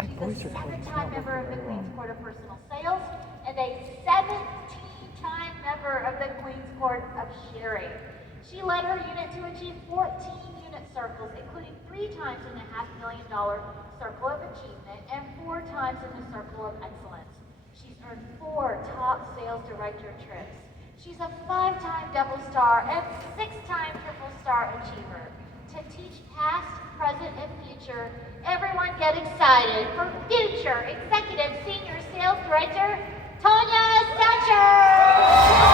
She's a 7-time member of the Queen's Court of Personal Sales and a 17-time member of the Queen's Court of Sharing. She led her unit to achieve 14 unit circles, including 3 times in the $500,000 Circle of Achievement and 4 times in the Circle of Excellence. She's earned 4 top sales director trips. She's a 5-time double star and 6-time triple star achiever. To teach past, present, and future, everyone get excited for future Executive Senior Sales Director, Tanya Satcher!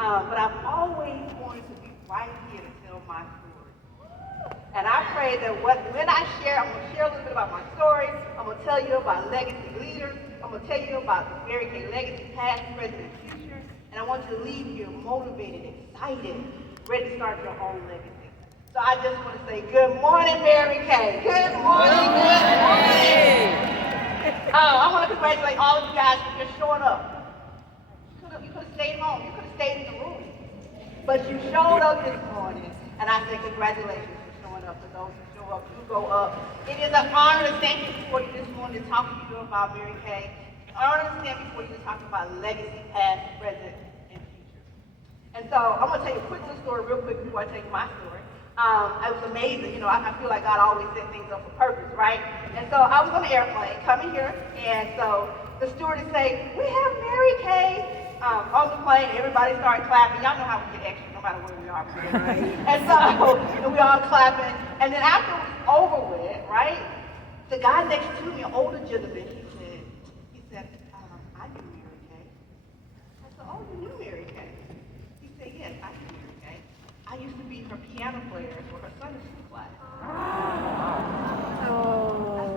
But I've always wanted to be right here to tell my story. And I pray that when I share, I'm going to share a little bit about my story. I'm going to tell you about legacy leaders. I'm going to tell you about the Mary Kay legacy, past, present, and future. And I want you to leave here motivated, excited, ready to start your own legacy. So I just want to say, good morning, Mary Kay. Good morning, good morning. I want to congratulate all of you guys for just showing up. You could have stayed home. You could have stayed in the room. But you showed up this morning, and I say congratulations for showing up. For those who show up, you go up. It is an honor to stand before you this morning to talk to you about Mary Kay. It's an honor to stand before you to talk about legacy, past, present, and future. And so I'm going to tell you a quick little story real quick before I tell you my story. It was amazing. You know, I feel like God always set things up for purpose, right? And so I was on the airplane coming here, and so the stewardess say, we have Mary Kay on the plane. Everybody started clapping. Y'all know how we get extra no matter where we are, right? And so we all clapping. And then after it was over with, right, the guy next to me, an older gentleman, he said, I knew Mary Kay. I said, oh, you knew Mary Kay? He said, yes, I knew Mary Kay. I used to be her piano player for her Sunday school class. I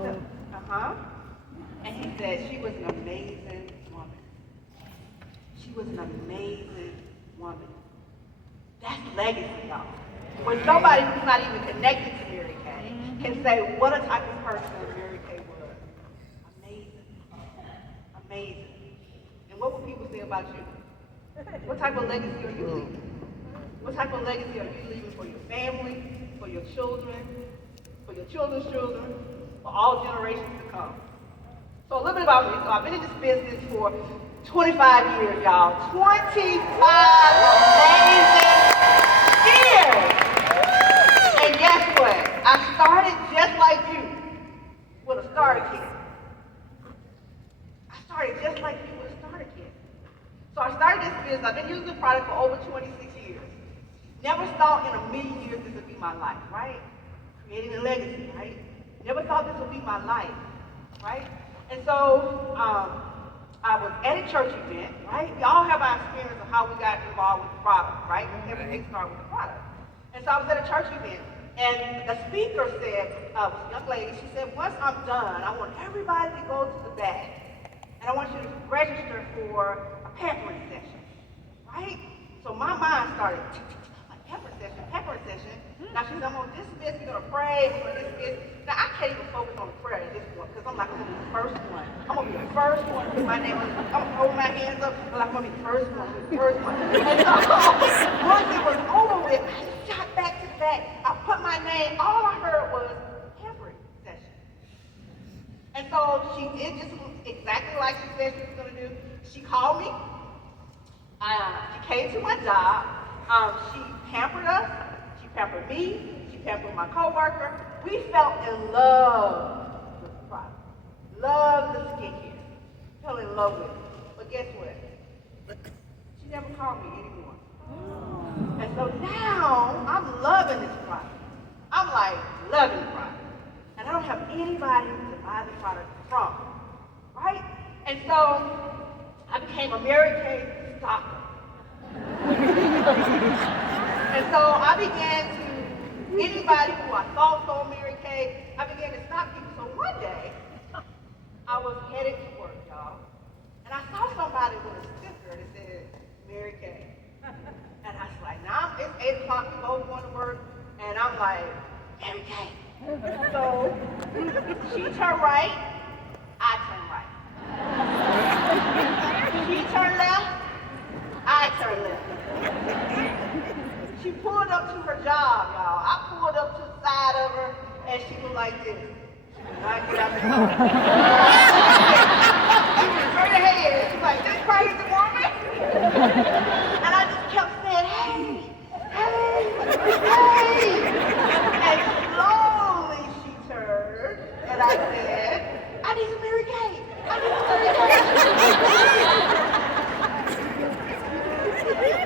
said, uh-huh. And he said, she was an amazing woman. She was an amazing woman. That's legacy, y'all. When somebody who's not even connected to Mary Kay can say what a type of person Mary Kay was. Amazing. Amazing. And what would people say about you? What type of legacy are you leaving? What type of legacy are you leaving for your family, for your children, for your children's children, for all generations to come? So a little bit about me. So I've been in this business for 25 years, y'all. 25 amazing years. And guess what? I started just like you with a starter kit. I started just like you with a starter kit. So I started this business. I've been using the product for over 26 years. Never thought in a million years this would be my life, right? Creating a legacy, right? Never thought this would be my life, right? And so I was at a church event, right? We all have our experience of how we got involved with the product, right? Everything started with the product. And so I was at a church event, and the speaker said, a young lady, she said, once I'm done, I want everybody to go to the back, and I want you to register for a pampering session, right? So my mind started, pepper session. Now she said, I'm going to dismiss, we're going to pray, we're going to dismiss. Now I can't even focus on the prayer at this point because I'm like, I'm going to be the first one. I'm going to be the first one to put my name on it. I'm going to hold my hands up. I'm like, I'm going to be the first one, the first one. And so once it was over with, I shot back to the back. I put my name, all I heard was pampering session. And so she did just exactly like she said she was going to do. She called me. She came to my job. She pampered us. She pampered me. She pampered my coworker. We fell in love with the product. Love the skincare. Fell in love with it. But guess what? She never called me anymore. And so now I'm loving this product. I'm like loving the product. And I don't have anybody to buy the product from. Right? And so I became a Mary Kay stalker. And so I began to, anybody who I thought saw Mary Kay, I began to stalk people. So one day, I was headed to work, y'all, and I saw somebody with a sticker that said Mary Kay. And I was like, o'clock, we both going to work, and I'm like, Mary Kay. So she turned right, I turned right. She turned left, I turned left. She pulled up to her job, y'all. I pulled up to the side of her, and she was like this. She did not get out the car. She was straight ahead. She's like, this crazy woman? And I just kept saying, hey, hey, hey. And slowly she turned, and I said, I need some Mary Kay. I need some Mary Kay.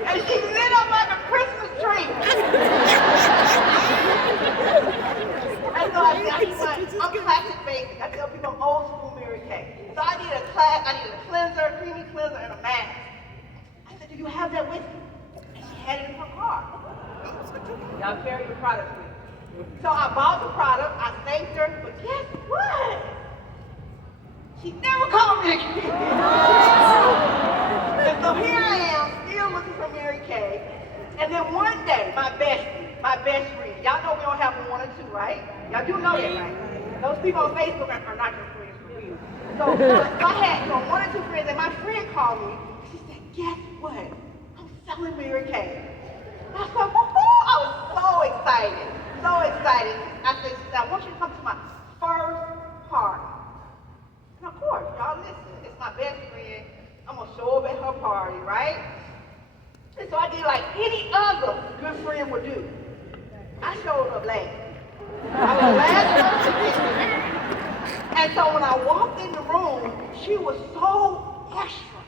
And she lit up like a Christmas tree. And so I said, I'm classic basic. I tell people I'm old school Mary Kay. So I needed a cleanser, a creamy cleanser, and a mask. I said, do you have that with you? And she had it in her car. Y'all carry your products with you. So I bought the product, I thanked her, but guess what? She never called me again. And so here I am, still looking for Mary Kay. And then one day, my best friend, y'all know we don't have one or two, right? Y'all do know that, right? Those people on Facebook are not your friends for real. So I had one or two friends, and my friend called me. She said, guess what? I'm selling Mary Kay. I was like, woohoo! I was so excited. So excited. I said, I want you to come to my first party. And of course, y'all listen, it's my best friend. I'm going to show up at her party, right? And so I did like any other good friend would do. I showed up late. I was last person. And so when I walked in the room, she was so extra.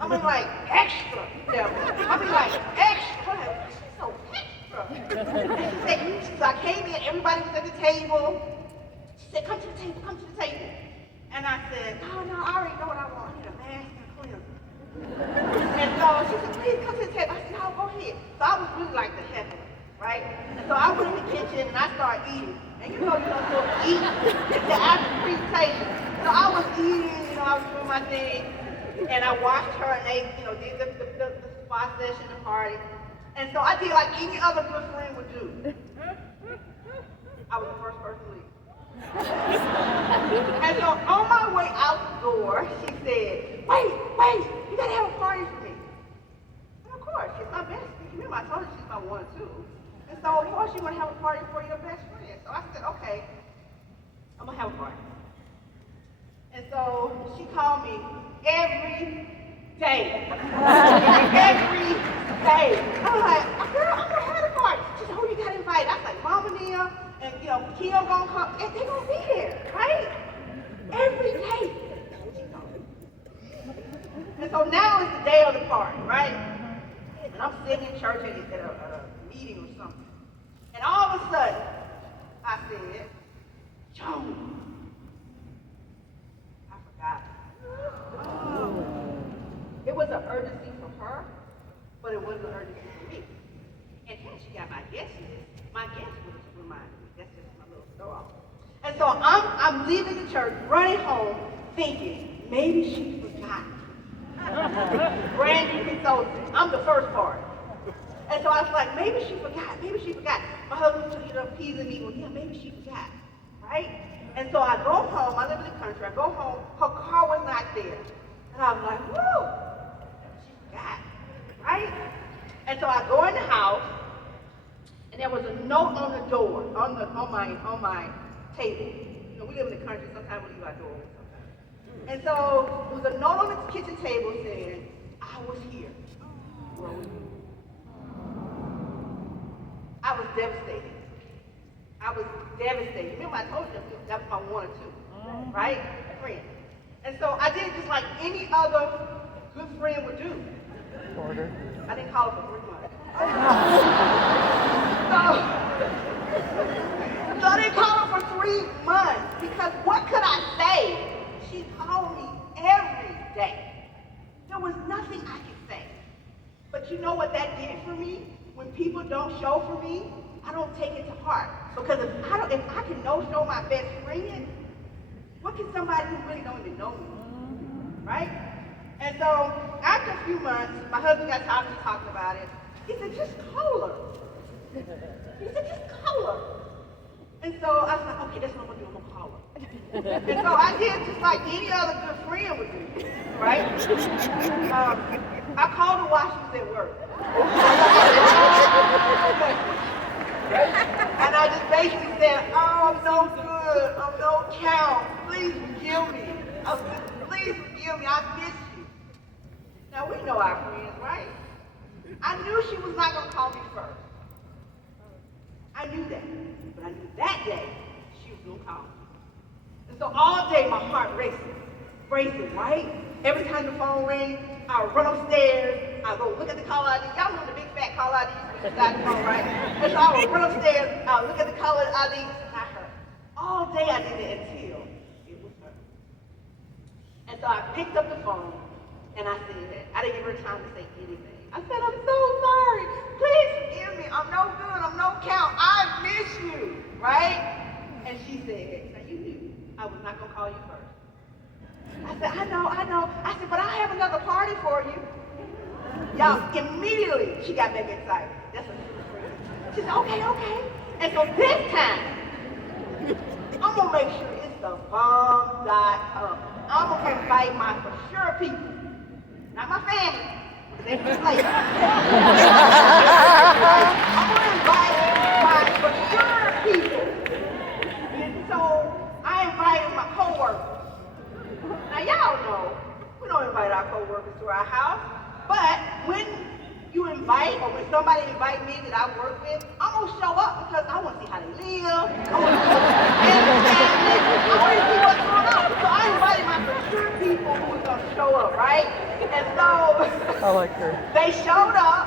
I mean like extra. I mean like extra. She's so extra. And she said, so I came in, everybody was at the table. She said, come to the table, come to the table. And I said, no, I already know what I want. I need a mask and a cleanser. And so she said, please come to the table. I said, no, go ahead. So I was really like the heckler, right? And so I went in the kitchen and I started eating. And you know you're not supposed to eat until after the presentation. So I was eating, I was doing my thing. And I watched her and they, did the spa session, the party. And so I did like any other good friend would do. I was the first person to leave. And so on my way out the door, she said, wait, you gotta have a party for me. And of course, she's my bestie. Remember, I told her she's my one too. And so of course you want to have a party for your best friend. So I said, okay, I'm gonna have a party. And so she called me every day. Every day. I was like, girl, I'm gonna have a party. She said, who you got invited? I was like, Mama Nia, and Kim gonna come, and they gonna be there, right? Every day. And so now is the day of the party, right? And I'm sitting in church at a meeting or something. And all of a sudden, I said, Joan. I forgot. It was an urgency for her, but it wasn't an urgency for me. And had she got my guest list, my guest would have reminded me. That's just my little story. And so I'm leaving the church, running home, thinking, maybe she forgot. Brand new consultant. I'm the first part. And so I was like, maybe she forgot. My husband was appeasing me, well, yeah, maybe she forgot, right? And so I go home, I live in the country, I go home, her car was not there. And I was like, woo, she forgot, right? And so I go in the house, and there was a note on the door, on my table. We live in the country, sometimes we leave our door open sometimes. And so there was a note on the kitchen table saying, I was here. Where were you? I was devastated. Remember I told you that was my one or two, right? Friend. And so I did just like any other good friend would do. Order. I didn't call her for 3 months. So I didn't call her for 3 months because what could I say? She called me every day. There was nothing I could say. But you know what that did for me? When people don't show for me, I don't take it to heart. Because if I can no-show my best friend, what can somebody who really don't even know me? Right? And so after a few months, my husband got tired of talking about it. He said, just call her. He said, just call her. And so I was like, okay, that's what I'm going to do. I'm going to call her. And so I did just like any other good friend would do, right? I called her while she was at work. And I just basically said, oh, I'm no good. I'm no count. Please forgive me. Please forgive me. I miss you. Now, we know our friends, right? I knew she was not going to call me first. I knew that. But I knew that day she was going to call me. And so all day my heart racing, right? Every time the phone rings, I would run upstairs, I would go look at the caller ID. Y'all know the big fat caller ID beside the phone, right? And so I would run upstairs, I would look at the caller ID, not her. All day I did it until it was her. And so I picked up the phone and I said, I didn't give her time to say anything. I said, I'm so sorry. Please forgive me. I'm no good. I'm no count. I miss you, right? And she said, now you knew I was not going to call you first. I said, I know. I said, but I have another party for you. Y'all, immediately she got back excited. That's a true friend. She said, okay. And so this time, I'm going to make sure it's the bomb up. I'm going to invite my for sure people. Not my family. They can play. I'm going to invite my for sure people. And so I invited my coworkers. Now y'all know, we don't invite our coworkers to our house, but when you invite, or when somebody invites me that I work with, I'm going to show up because I want to see how they live, I want to see what's going on. So I invited my for sure people who was going to show up, right? And so, I like her. They showed up,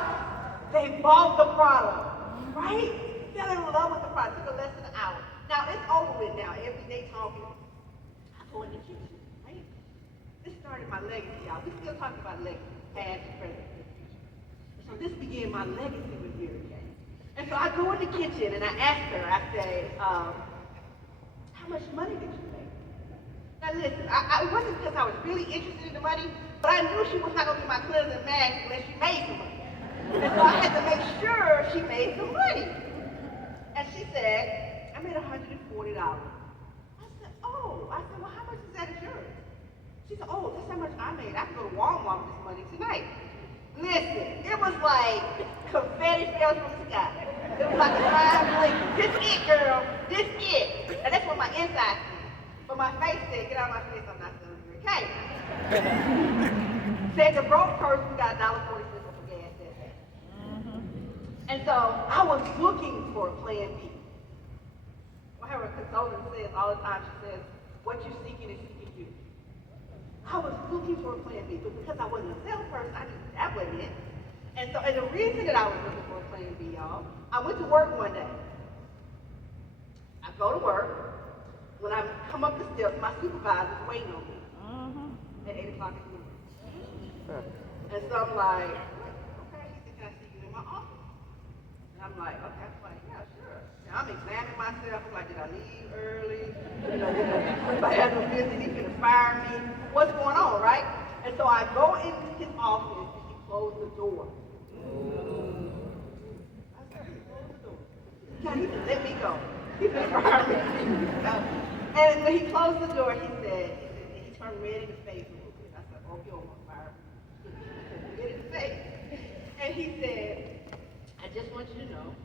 they bought the product, right? Fell in love with the product, took less than an hour. Now it's over with now, every day talking, I go in the kitchen. This started my legacy, y'all. We still talking about legacy, past, present, and future. So this began my legacy with Mary Kay. And so I go in the kitchen and I ask her, I say, how much money did you make? Now listen, it wasn't because I was really interested in the money, but I knew she was not going to be my cousin Max unless she made some money. And so I had to make sure she made some money. And she said, I made $140. I said, oh. I said, well, how much is that is yours? She said, oh, that's how much I made. I can go to Walmart with this money tonight. Listen, it was like confetti fell from the sky. It was like a fire blinking. This it, girl. This it. And that's what my inside said. But my face said, get out of my face, I'm not selling Mary Kay. Said the broke person got $1.46 for gas that day. And so I was looking for a plan B. Whatever a consultant says all the time, she says, what you're seeking is seeking you. I was looking for a plan B, but because I wasn't a salesperson, I knew that wasn't it. And the reason that I was looking for a plan B, y'all, I went to work one day. I go to work. When I come up the steps, my supervisor's waiting on me at 8 o'clock in the morning. And so I'm like, okay, he said, can I see you in my office? And I'm like, okay. I'm like, yeah, sure. Now I'm examining myself. I'm like, did I leave early? If I had no business, he's gonna fire me. What's going on, right? And so I go into his office and he closed the door. I said, he closed the door. God, he said, let me go. He's gonna fire me. And when he closed the door, he turned red in the face a little bit. I said, oh, you don't want to fire me. Red in the face. And he said, I just want you to know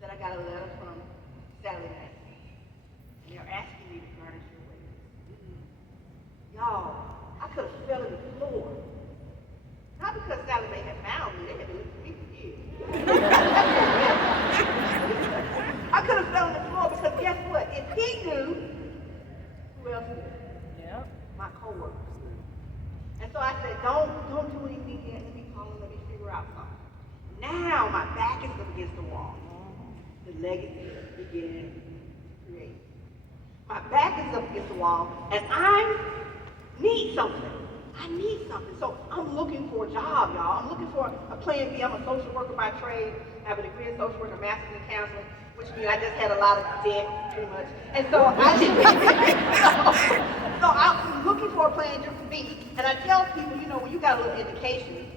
that I got a letter from Sally Magazine. And they're asking me to garnish your wages. Y'all, I could have fell in the floor. Not because Sally Mae had found me, they had been looking for me for years. I could have fell in the floor because guess what? If he knew, who else knew? Yeah. My coworkers knew. And so I said, don't do anything yet. Let me call him, let me figure out something. Now my back is up against the wall. The legacy began to create. My back is up against the wall, and I need something. I need something. So I'm looking for a job, y'all. I'm looking for a plan B. I'm a social worker by trade. I have a degree in social work, a master's in counseling, which means I just had a lot of debt, pretty much. And so I'm looking for a plan B. And I tell people, when you got a little education,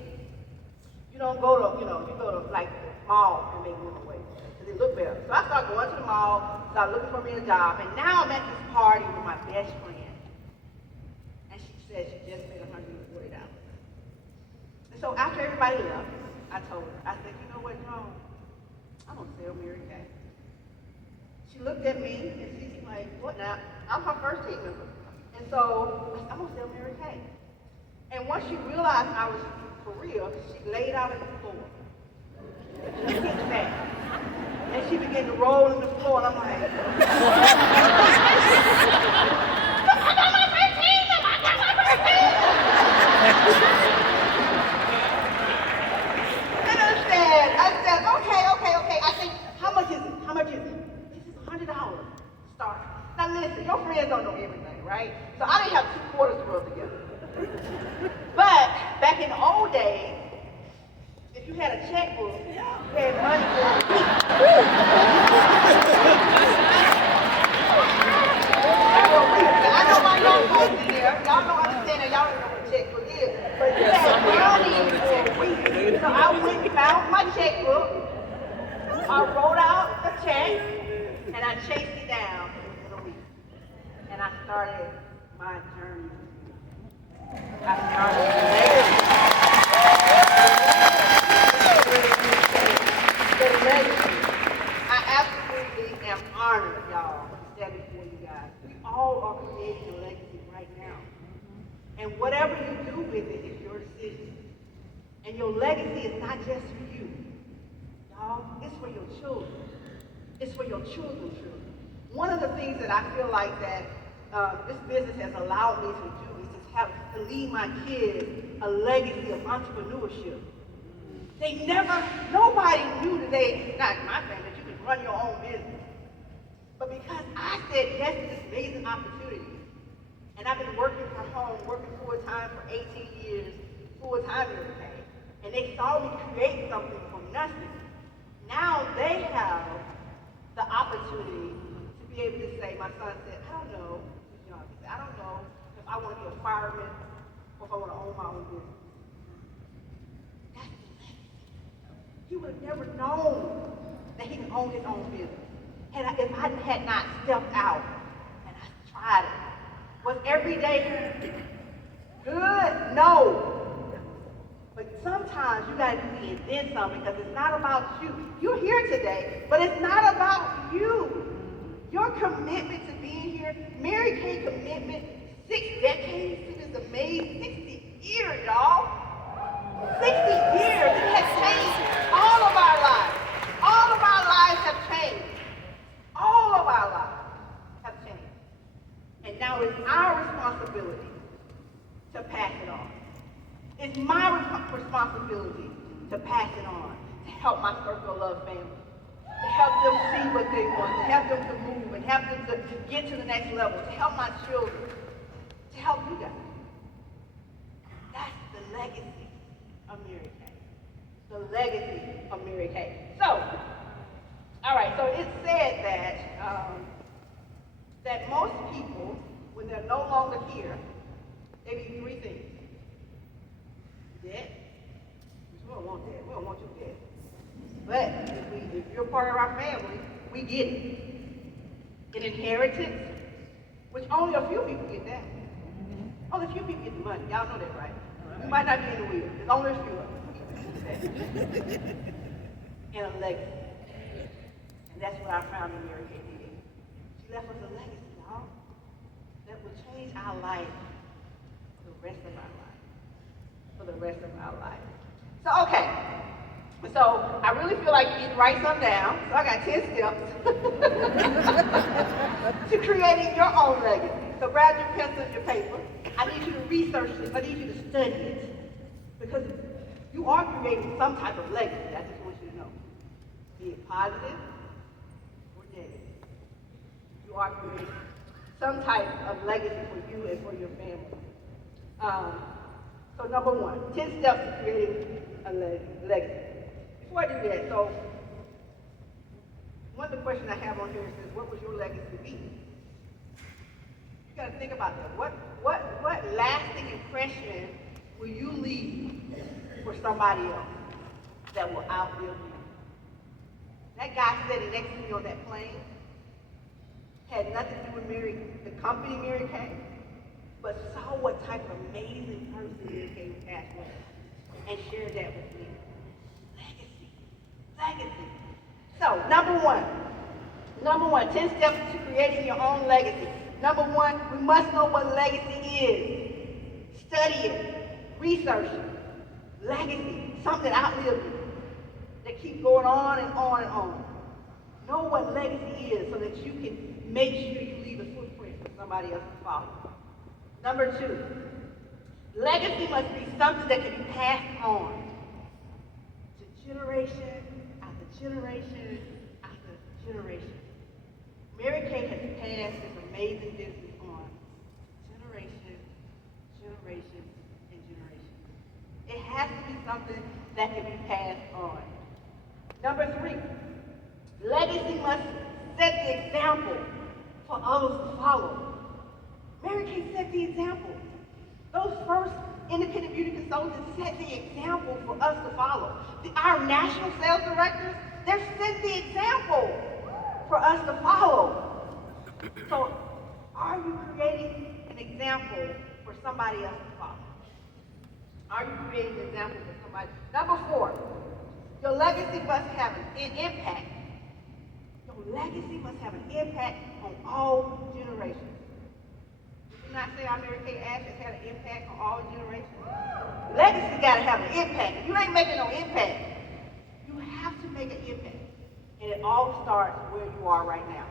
You don't go to, you go to like the mall and make minimum wage because it look better. So I started going to the mall, started looking for me a job, and now I'm at this party with my best friend. And she said she just made $140. And so after everybody left, I told her, I said, you know what, Joan? I'm gonna sell Mary Kay. She looked at me and she's like, what now? I'm her first team member. And so I said, I'm gonna sell Mary Kay. And once she realized I was for real, she laid out on the floor. She kicked back. And she began to roll on the floor, and I'm like, I got my first team member! I got my first team member! And I said, okay. I said, how much is it? How much is it? This is $100 start. Now listen, your friends don't know everything, right? So I didn't have 2 quarters to rub together. But back in the old days, if you had a checkbook, you had money for a week. I know my young folks in there, y'all don't understand that, y'all don't know what a checkbook is, but you had money for a week. So I went and found my checkbook, I wrote out a check, and I chased it down in a week. And I started my journey. I started the legacy. I absolutely am honored, y'all, to stand before you guys. We all are creating a legacy right now. And whatever you do with it is your decision. And your legacy is not just for you. Y'all, it's for your children. It's for your children's children. One of the things that I feel like that this business has allowed me to do is to leave my kids a legacy of entrepreneurship. Nobody knew that not in my family, that you could run your own business. But because I said yes to this amazing opportunity, and I've been working from home, working full-time for 18 years, full-time every day, and they saw me create something from nothing, now they have the opportunity to be able to say, my son said, I don't know, I don't know if I want to be a fireman or if I want to own my own business. That's the legacy. He would have never known that he could own his own business. If I had not stepped out and I tried it. Was every day good? No. But sometimes you got to do the and then some because it's not about you. You're here today, but it's not about you. Your commitment to being here, Mary Kay commitment, 6 decades, it is amazing. 60 years, y'all. 60 years. It has changed all of our lives. All of our lives have changed. All of our lives have changed. And now it's our responsibility to pass it on. It's my responsibility to pass it on, to help my circle of love family, to help them see what they want, to help them to move, and help them to get to the next level, to help my children, to help you guys. That's the legacy of Mary Kay. The legacy of Mary Kay. So, all right, so it said that most people, when they're no longer here, they need 3 things. Debt. We don't want that. We don't want your debt. But if you're part of our family, we get it. An inheritance, which only a few people get that. Only a few people get the money. Y'all know that, right? You might not be in the wheel. There's only a few of us. And a legacy. And that's what our founder Mary Kay did. She left us a legacy, y'all, that will change our life for the rest of our life. For the rest of our life. So, okay. So, I really feel like you need to write some down. So, I got 10 steps to creating your own legacy. So, grab your pencil and your paper. I need you to research this. I need you to study it. Because you are creating some type of legacy. I just want you to know. Be it positive or negative. You are creating some type of legacy for you and for your family. So number 1, 10 steps to creating a legacy. Before I do that, so one of the questions I have on here says, what would your legacy be? You got to think about that. What lasting impression will you leave for somebody else? that will outlive you. That guy sitting next to me on that plane had nothing to do with the company Mary Kay, but saw what type of amazing person Mary Kay was and shared that with me. Legacy. Legacy. So, number one, 10 steps to creating your own legacy. Number one, we must know what legacy is. Study it, research it. Legacy, something that outlived you, that keeps going on and on and on. Know what legacy is so that you can make sure you leave a footprint for somebody else to follow. Number two, legacy must be something that can be passed on to generation after generation after generation. Mary Kay has passed this amazing business on generation, generation, and generation. It has to be something that can be passed on. Number three, legacy must set the example for others to follow. Mary Kay set the example. Those first independent beauty consultants set the example for us to follow. Our national sales directors, they've set the example for us to follow. So, are you creating an example for somebody else to follow? Are you creating an example for somebody? Number four, your legacy must have an impact. Your legacy must have an impact on all generations. Did you not say our Mary Kay Ash has had an impact on all generations? Legacy got to have an impact. If you ain't making no impact, you have to make an impact. And it all starts where you are right now.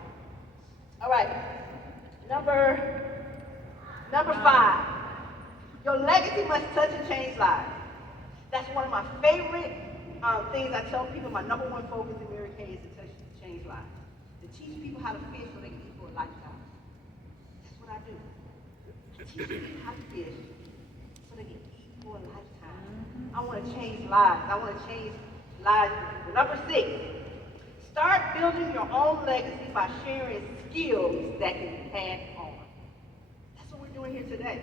All right. Number five. Your legacy must touch and change lives. That's one of my favorite things I tell people. My number one focus in Mary Kay is to touch and change lives. To teach people how to fish so they can eat for a lifetime. That's what I do. I teach people how to fish so they can eat for a lifetime. I want to change lives. I want to change lives for people. Number six. Start building your own legacy by sharing skills that can be passed on. That's what we're doing here today.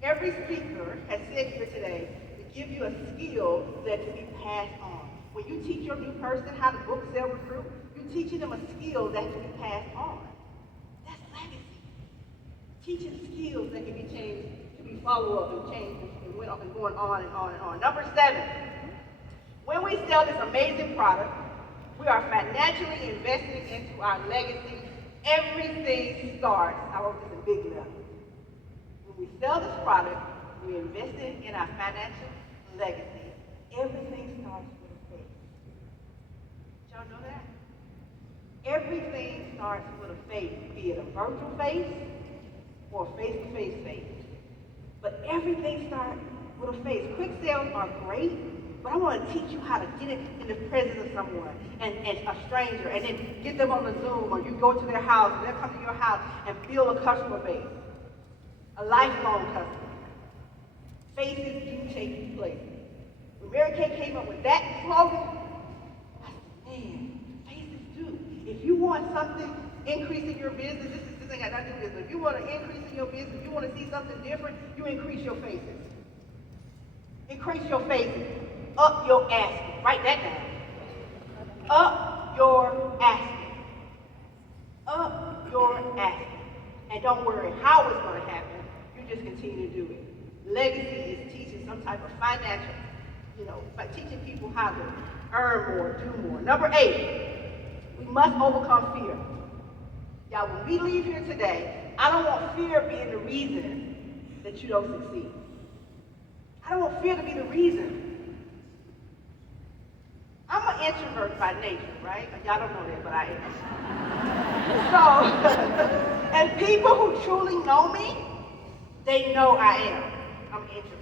Every speaker has said here today to give you a skill that can be passed on. When you teach your new person how to book, sell, recruit, you're teaching them a skill that can be passed on. That's legacy. Teaching skills that can be changed, can be follow up and changed and went up and going on and on and on. Number seven, when we sell this amazing product, we are financially investing into our legacy. Everything starts, I wrote this in big letters. When we sell this product, we're investing in our financial legacy. Everything starts with a faith. Did y'all know that? Everything starts with a faith, be it a virtual faith or a face-to-face faith. But everything starts with a faith. Quick sales are great, but I want to teach you how to get in the presence of someone and a stranger, and then get them on the Zoom, or you go to their house, and they'll come to your house and build a customer base, a lifelong customer. Faces do take place. When Mary Kay came up with that slogan, I said, man, faces do. If you want something, increase in your business, this ain't got nothing to do with this, but if you want to increase in your business, if you want to see something different, you increase your faces. Increase your faces. Up your asking. Write that down. Up your asking. Up your asking. And don't worry how it's going to happen. You just continue to do it. Legacy is teaching some type of financial, by teaching people how to earn more, do more. Number 8, we must overcome fear. Y'all, when we leave here today, I don't want fear being the reason that you don't succeed. I don't want fear to be the reason. I'm an introvert by nature, right? Y'all don't know that, but I am. So, and people who truly know me, they know I am. I'm an introvert.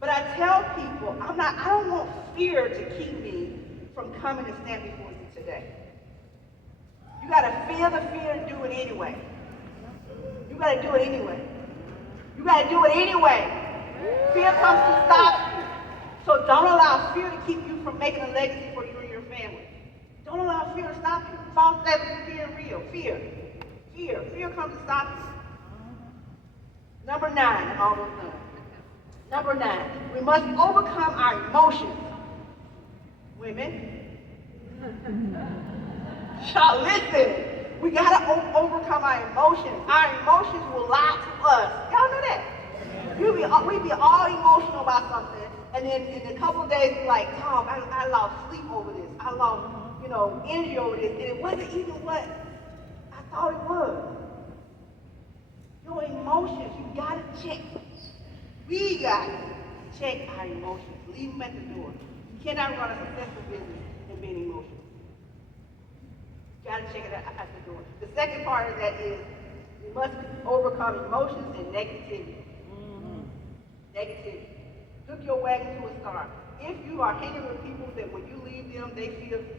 But I tell people, I don't want fear to keep me from coming and standing before you today. You gotta feel the fear and do it anyway. You gotta do it anyway. You gotta do it anyway. Fear comes to stop you. So don't allow fear to keep you from making a legacy for you and your family. Don't allow fear to stop you. False evidence, fear and real. Fear comes to stop you. Number 9, I'm almost done. Number 9, we must overcome our emotions Women, y'all listen. We gotta overcome our emotions. Our emotions will lie to us. Y'all know that? We be all emotional about something, and then in a couple of days, we're like, Tom, I lost sleep over this. I lost, energy over this, and it wasn't even what I thought it was. Your emotions, you gotta check. We gotta check our emotions. Leave them at the door. You cannot run a successful business and being emotional. You gotta check it out at the door. The second part of that is we must overcome emotions and negativity. Negativity. Hook your wagon to a star. If you are hanging with people that when you leave them, they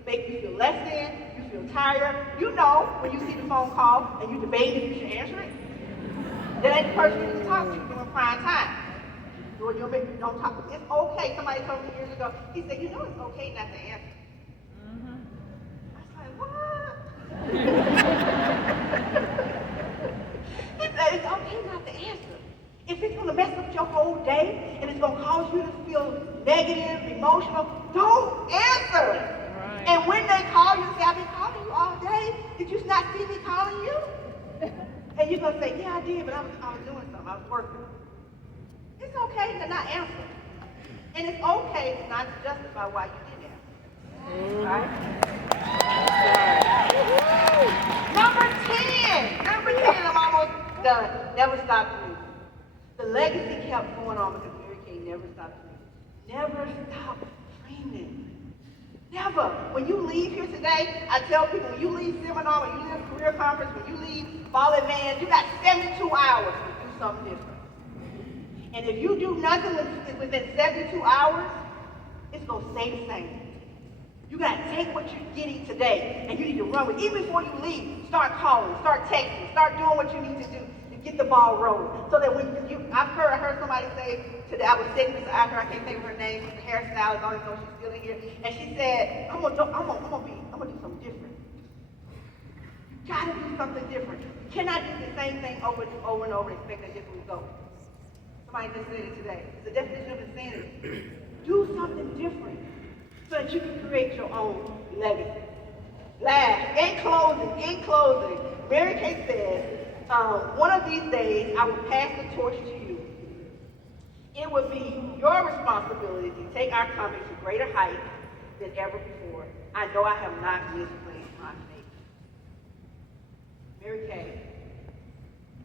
make you feel less than, you feel tired, when you see the phone call and you debate if you should answer it, that ain't the person you need to talk to during prime time. Don't talk. It's okay. Somebody told me years ago, he said, it's okay not to answer. I was like, what? He said, it's okay not to answer. If it's going to mess up your whole day and it's going to cause you to feel negative, emotional, don't answer. Right. And when they call you and say, I've been calling you all day, did you not see me calling you? And you're going to say, yeah, I did, but I was doing something. I was working. It's okay to not answer. And it's okay not to justify why you didn't answer. Right? Number 10, I'm almost done. Never stop dreaming. The legacy kept going on because Mary Kay never stopped dreaming. Never stop dreaming. Never. When you leave here today, I tell people, when you leave seminar, when you leave career conference, when you leave Ball Advance, you got 72 hours to do something different. And if you do nothing within 72 hours, it's going to stay the same. You got to take what you're getting today, and you need to run with it. Even before you leave, start calling, start texting, start doing what you need to do to get the ball rolling. So that when I heard somebody say today, I was sitting beside her, I can't think of her name, she's a hairstylist, I don't even know if she's still in here, and she said, I'm gonna do something different. You gotta do something different. You cannot do the same thing over and over and over and expect a different result. Somebody just said it today. It's the definition of insanity. Do something different so that you can create your own legacy. Last, in closing, Mary Kay said, one of these days I will pass the torch to you. It will be your responsibility to take our company to greater heights than ever before. I know I have not misplaced my faith. Mary Kay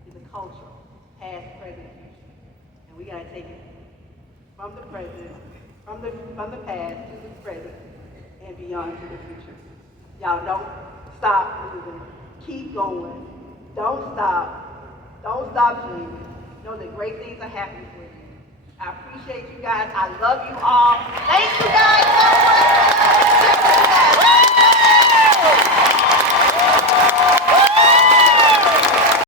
is a cultural, past, present, future. We got to take it from the present, from the past to the present, and beyond to the future. Y'all don't stop moving. Keep going. Don't stop. Don't stop dreaming. Know that great things are happening for you. I appreciate you guys. I love you all. Thank you guys so much.